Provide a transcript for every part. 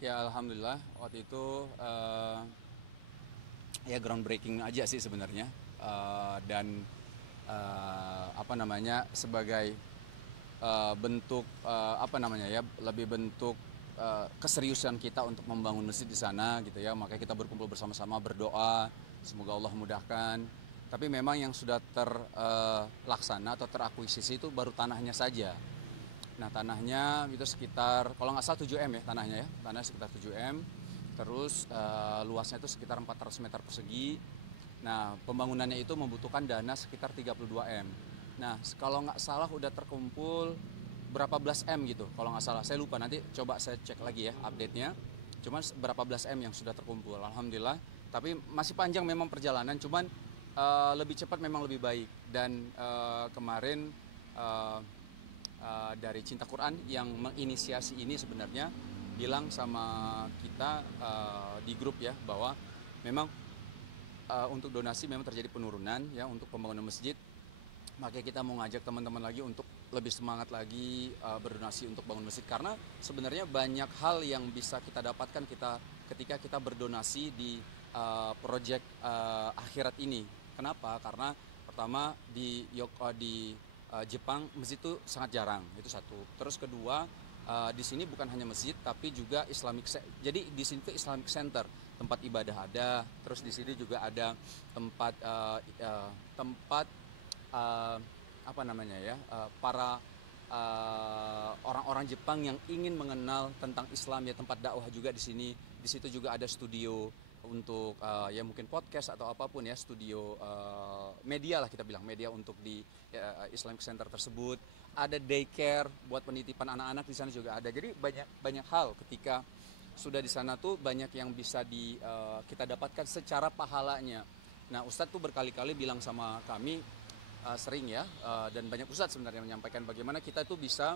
Ya alhamdulillah waktu itu ya groundbreaking aja sih sebenarnya. Dan apa namanya sebagai bentuk apa namanya ya lebih bentuk keseriusan kita untuk membangun masjid di sana gitu ya. Makanya kita berkumpul bersama-sama berdoa semoga Allah mudahkan. Tapi memang yang sudah terlaksana atau terakuisisi itu baru tanahnya saja. Nah tanahnya itu sekitar kalau nggak salah 7 m ya tanahnya ya, tanah sekitar 7 m. Terus luasnya itu sekitar 400 meter persegi. Nah pembangunannya itu membutuhkan dana sekitar 32 m. Nah kalau nggak salah udah terkumpul berapa belas m gitu kalau nggak salah, saya lupa, nanti coba saya cek lagi ya update-nya. Cuman berapa belas m yang sudah terkumpul, alhamdulillah. Tapi masih panjang memang perjalanan, cuman lebih cepat memang lebih baik. Dan kemarin dari Cinta Quran yang menginisiasi ini sebenarnya bilang sama kita di grup ya bahwa memang untuk donasi memang terjadi penurunan ya untuk pembangunan masjid. Makanya kita mau ngajak teman-teman lagi untuk lebih semangat lagi berdonasi untuk bangun masjid, karena sebenarnya banyak hal yang bisa kita dapatkan ketika kita berdonasi di proyek akhirat ini. Kenapa? Karena pertama di Jepang masjid itu sangat jarang, itu satu. Terus kedua, di sini bukan hanya masjid tapi juga jadi di sini tuh Islamic Center, tempat ibadah ada. Terus di sini juga ada tempat apa namanya ya, para orang-orang Jepang yang ingin mengenal tentang Islam ya, tempat dakwah juga di sini. Di situ juga ada studio untuk ya mungkin podcast atau apapun ya, studio media lah, kita bilang media untuk di Islamic Center tersebut. Ada daycare buat penitipan anak-anak di sana juga ada. Jadi banyak hal ketika sudah di sana tuh banyak yang bisa kita dapatkan secara pahalanya. Nah Ustadz tuh berkali-kali bilang sama kami, sering ya, dan banyak ustadz sebenarnya menyampaikan bagaimana kita tuh bisa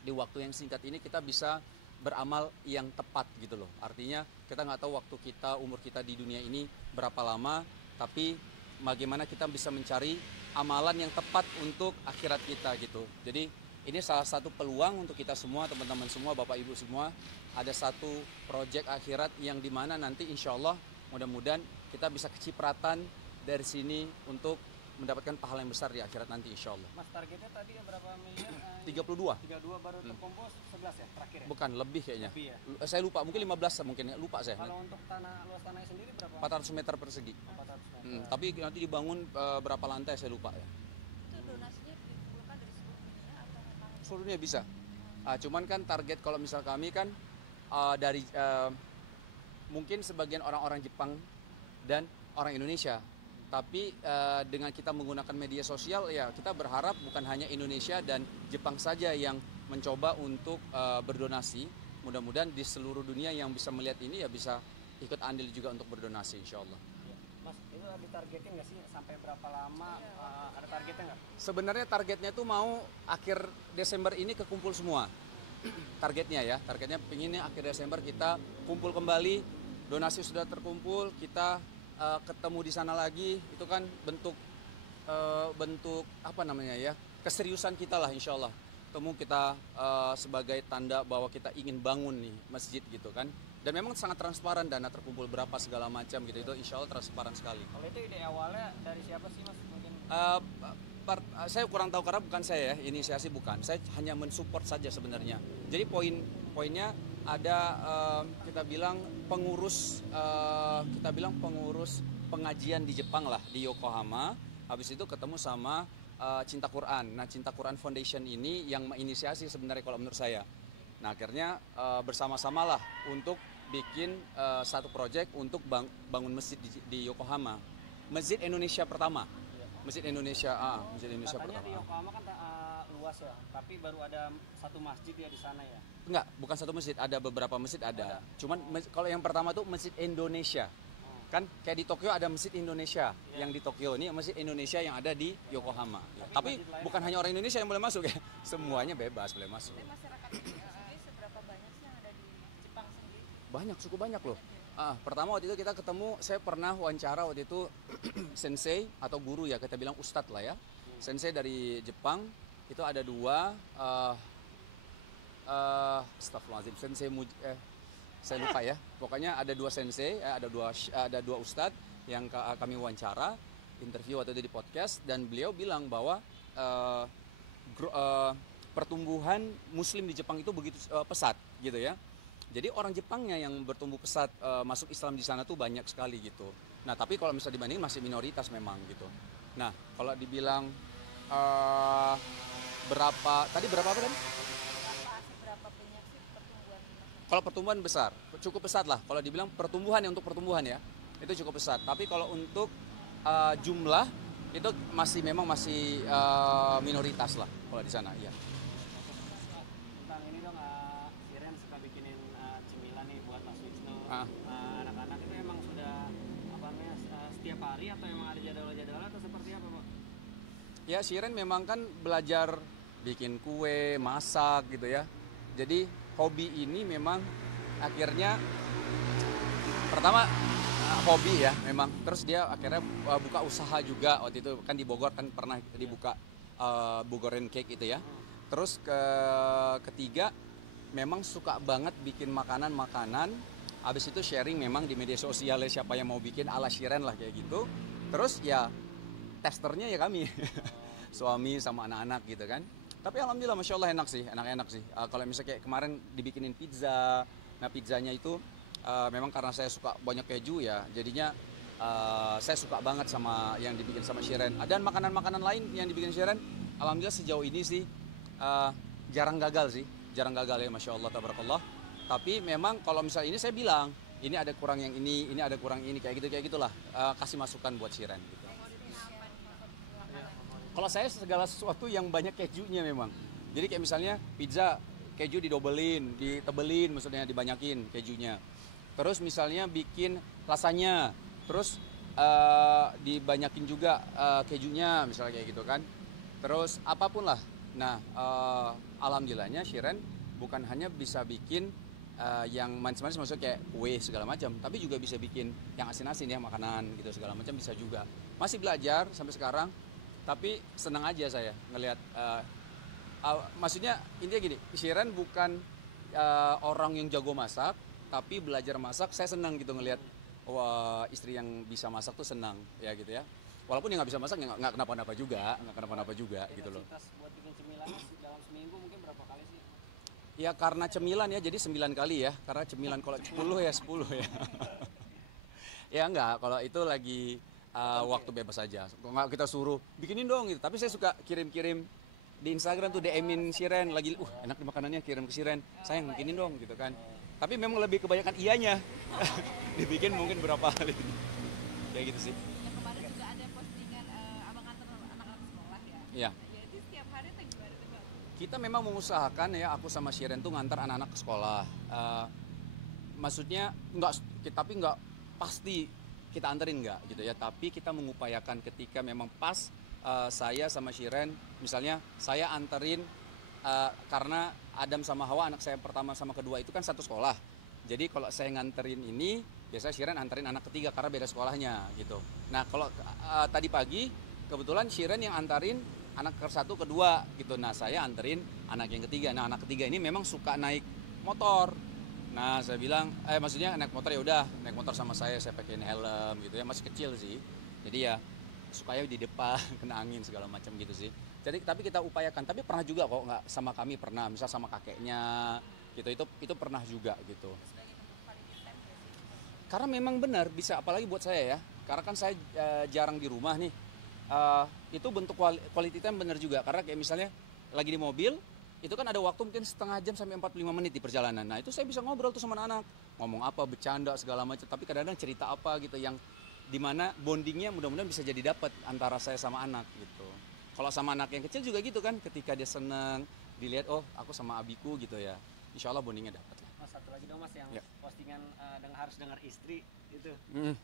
di waktu yang singkat ini kita bisa beramal yang tepat gitu loh. Artinya kita nggak tahu waktu kita, umur kita di dunia ini berapa lama, tapi bagaimana kita bisa mencari amalan yang tepat untuk akhirat kita gitu. Jadi ini salah satu peluang untuk kita semua, teman-teman semua, bapak ibu semua, ada satu proyek akhirat yang dimana nanti insya Allah mudah-mudahan kita bisa kecipratan dari sini untuk mendapatkan pahala yang besar di akhirat nanti insya Allah. Mas, targetnya tadi berapa miliar? 32. 32 baru terkumpul 11 ya terakhir ya? Bukan, lebih kayaknya. Lebih ya? Saya lupa, mungkin 15 mungkin, lupa saya. Kalau untuk luas tanahnya sendiri berapa? 400 meter persegi. 400 meter. Tapi nanti dibangun berapa lantai saya lupa ya. Itu donasinya dikumpulkan dari seluruh dunia atau memang Seluruh dunia bisa. Cuman kan target kalau misal kami kan dari mungkin sebagian orang-orang Jepang dan orang Indonesia. Tapi dengan kita menggunakan media sosial ya, kita berharap bukan hanya Indonesia dan Jepang saja yang mencoba untuk berdonasi. Mudah-mudahan di seluruh dunia yang bisa melihat ini ya bisa ikut andil juga untuk berdonasi insya Allah. Mas, itu ditargetin nggak sih sampai berapa lama? Ada targetnya nggak? Sebenarnya targetnya tuh mau akhir Desember ini kekumpul semua. Targetnya ya, targetnya pengennya akhir Desember kita kumpul kembali, donasi sudah terkumpul, kita ketemu di sana lagi. Itu kan bentuk apa namanya ya, keseriusan kita lah insya Allah. Temu kita sebagai tanda bahwa kita ingin bangun nih masjid gitu kan. Dan memang sangat transparan, dana terkumpul berapa segala macam gitu, itu insya Allah transparan sekali. Kalau itu ide awalnya dari siapa sih Mas? Mungkin Saya kurang tahu karena bukan saya ya, inisiasi bukan. Saya hanya mensupport saja sebenarnya. Jadi poinnya ada kita bilang pengurus pengajian di Jepang lah, di Yokohama. Habis itu ketemu sama Cinta Quran. Nah Cinta Quran Foundation ini yang menginisiasi sebenarnya kalau menurut saya. Nah akhirnya bersama-sama lah untuk bikin satu proyek untuk bangun masjid di Yokohama. Masjid Indonesia pertama. Masjid Indonesia katanya pertama. di Yokohama kan luas ya, tapi baru ada satu masjid ya di sana ya. Enggak, bukan satu masjid, ada beberapa masjid ada. Cuman kalau yang pertama tuh Masjid Indonesia. Kan kayak di Tokyo ada Masjid Indonesia. Yang di Tokyo ini Masjid Indonesia yang ada di Yokohama. Tapi bukan hanya orang Indonesia yang boleh masuk ya. Semuanya bebas boleh masuk. tapi masyarakat Indonesia sendiri seberapa banyak sih yang ada di Jepang sendiri? Banyak, cukup banyak loh. Pertama waktu itu kita ketemu, saya pernah wawancara waktu itu sensei atau guru ya, kita bilang ustadz lah ya. Sensei dari Jepang, itu ada dua, astagfirullahaladzim, saya lupa ya. Pokoknya ada 2 sensei, ada dua ustadz yang kami wawancara, interview atau di podcast, dan beliau bilang bahwa pertumbuhan Muslim di Jepang itu begitu pesat gitu ya. Jadi orang Jepangnya yang bertumbuh pesat masuk Islam di sana tuh banyak sekali gitu. Nah tapi kalau misalnya dibanding masih minoritas memang gitu. Nah kalau dibilang berapa apa tadi? Seberapa banyak sih pertumbuhan masyarakat? Kalau pertumbuhan besar, cukup pesat lah. Kalau dibilang pertumbuhan ya, untuk pertumbuhan ya, itu cukup pesat. Tapi kalau untuk jumlah itu memang masih minoritas lah kalau di sana. Ya. Tentang ini dong, Shiren suka bikinin cemilan nih buat Mas Wisnu. Ah. Anak-anak itu emang sudah apa namanya setiap hari atau emang ada jadwal-jadwal atau seperti apa, Pak? Ya, Shiren memang kan belajar bikin kue, masak gitu ya. Jadi hobi ini memang akhirnya pertama hobi ya memang. Terus dia akhirnya buka usaha juga. Waktu itu kan di Bogor kan pernah dibuka Bogoren Cake itu ya. Terus ketiga memang suka banget bikin makanan-makanan. Habis itu sharing memang di media sosial ya, siapa yang mau bikin ala Shiren lah kayak gitu. Terus ya testernya ya kami. Suami sama anak-anak gitu kan. Tapi alhamdulillah Masya Allah enak sih. Kalau misalnya kayak kemarin dibikinin pizza. Nah pizzanya itu memang karena saya suka banyak keju ya. Jadinya saya suka banget sama yang dibikin sama Shiren. Dan makanan-makanan lain yang dibikin Shiren, alhamdulillah sejauh ini sih jarang gagal sih. Jarang gagal ya Masya Allah tabarakallah. Tapi memang kalau misalnya ini saya bilang, ini ada kurang yang ini ada kurang ini, kayak gitulah. Kasih masukan buat Shiren gitu. Kalau saya segala sesuatu yang banyak kejunya memang. Jadi kayak misalnya pizza, keju ditebelin, maksudnya dibanyakin kejunya. Terus misalnya bikin lasanya, terus dibanyakin juga kejunya, misalnya kayak gitu kan. Terus apapun lah. Nah, alhamdulillahnya Shiren bukan hanya bisa bikin yang manis-manis, maksudnya kayak kue segala macam, tapi juga bisa bikin yang asin-asin ya, makanan gitu segala macam bisa juga. Masih belajar sampai sekarang. Tapi senang aja saya ngelihat, maksudnya intinya gini, Shiren bukan orang yang jago masak, tapi belajar masak. Saya senang gitu ngelihat istri yang bisa masak tuh senang ya gitu ya. Walaupun yang nggak bisa masak nggak kenapa-napa juga gitu loh. Intensitas buat bikin cemilan dalam seminggu mungkin berapa kali sih? Ya karena cemilan ya, jadi 9 kali ya. Karena cemilan kalau 10 ya 10 ya. Ya enggak, kalau itu lagi waktu bebas aja. Nggak kita suruh bikinin dong gitu. Tapi saya suka kirim-kirim di Instagram tuh, DM-in Shiren lagi, enak di makanannya, kirim ke Shiren. Sayang bikinin dong gitu kan. Tapi memang lebih kebanyakan iyanya. Dibikin mungkin berapa kali. Kayak gitu sih. Ya kemarin juga ada postingan abang antar anak-anak sekolah ya. Iya. Ya itu setiap hari atau gimana tuh Bang? Kita memang mengusahakan ya, aku sama Shiren tuh ngantar anak-anak ke sekolah. Maksudnya tapi nggak pasti kita anterin nggak gitu ya, tapi kita mengupayakan ketika memang pas saya sama Shiren, misalnya saya anterin karena Adam sama Hawa anak saya pertama sama kedua itu kan satu sekolah. Jadi kalau saya nganterin ini, biasanya Shiren anterin anak ketiga karena beda sekolahnya gitu. Nah kalau tadi pagi kebetulan Shiren yang antarin anak ke satu kedua gitu. Nah saya anterin anak yang ketiga. Nah anak ketiga ini memang suka naik motor. Nah saya bilang, maksudnya naik motor ya udah naik motor sama saya pakein helm gitu ya, masih kecil sih. Jadi ya supaya di depan kena angin segala macam gitu sih. Jadi tapi kita upayakan. Tapi pernah juga kok nggak sama kami pernah, misal sama kakeknya gitu, itu pernah juga gitu. Sebagai bentuk quality time ya sih. Karena memang benar bisa, apalagi buat saya ya. Karena kan saya jarang di rumah nih. Itu bentuk quality time benar juga. Karena kayak misalnya lagi di mobil, itu kan ada waktu mungkin setengah jam sampai 45 menit di perjalanan. Nah itu saya bisa ngobrol tuh sama anak-anak, ngomong apa, bercanda segala macam. Tapi kadang-kadang cerita apa gitu yang dimana bondingnya mudah-mudahan bisa jadi dapat antara saya sama anak gitu. Kalau sama anak yang kecil juga gitu kan, ketika dia seneng dilihat, oh aku sama abiku gitu ya, insya Allah bondingnya dapat lah. Mas satu lagi dong Mas, yang Ya. postingan harus dengar istri itu.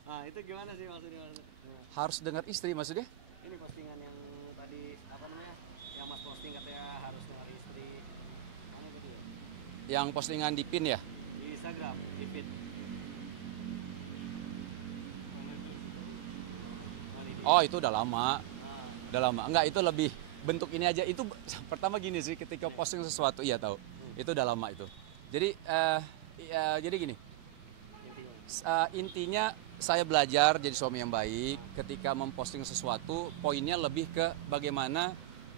Nah itu gimana sih maksudnya? Harus dengar istri maksudnya? Ini postingan yang tadi apa namanya? Yang Mas posting katanya harus dengar istri. Mana gitu ya? Yang postingan di pin ya? Di Instagram, di feed. Oh itu udah lama. Nah, Udah lama. Enggak, itu lebih bentuk ini aja. Itu pertama gini sih, ketika posting sesuatu, iya tahu. Itu udah lama itu. Jadi Ya, jadi gini, intinya? intinya saya belajar jadi suami yang baik. Ketika memposting sesuatu, poinnya lebih ke bagaimana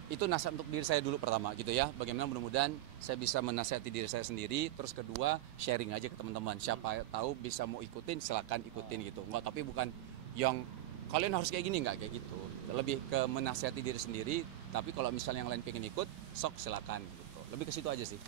itu nasihat untuk diri saya dulu pertama gitu ya. Bagaimana mudah-mudahan saya bisa menasihati diri saya sendiri. Terus kedua, sharing aja ke teman-teman. Siapa tahu bisa mau ikutin, silakan ikutin gitu. Enggak, tapi bukan yang kalian harus kayak gini, enggak kayak gitu. Lebih ke menasihati diri sendiri. Tapi kalau misalnya yang lain pengen ikut, sok silakan gitu. Lebih ke situ aja sih.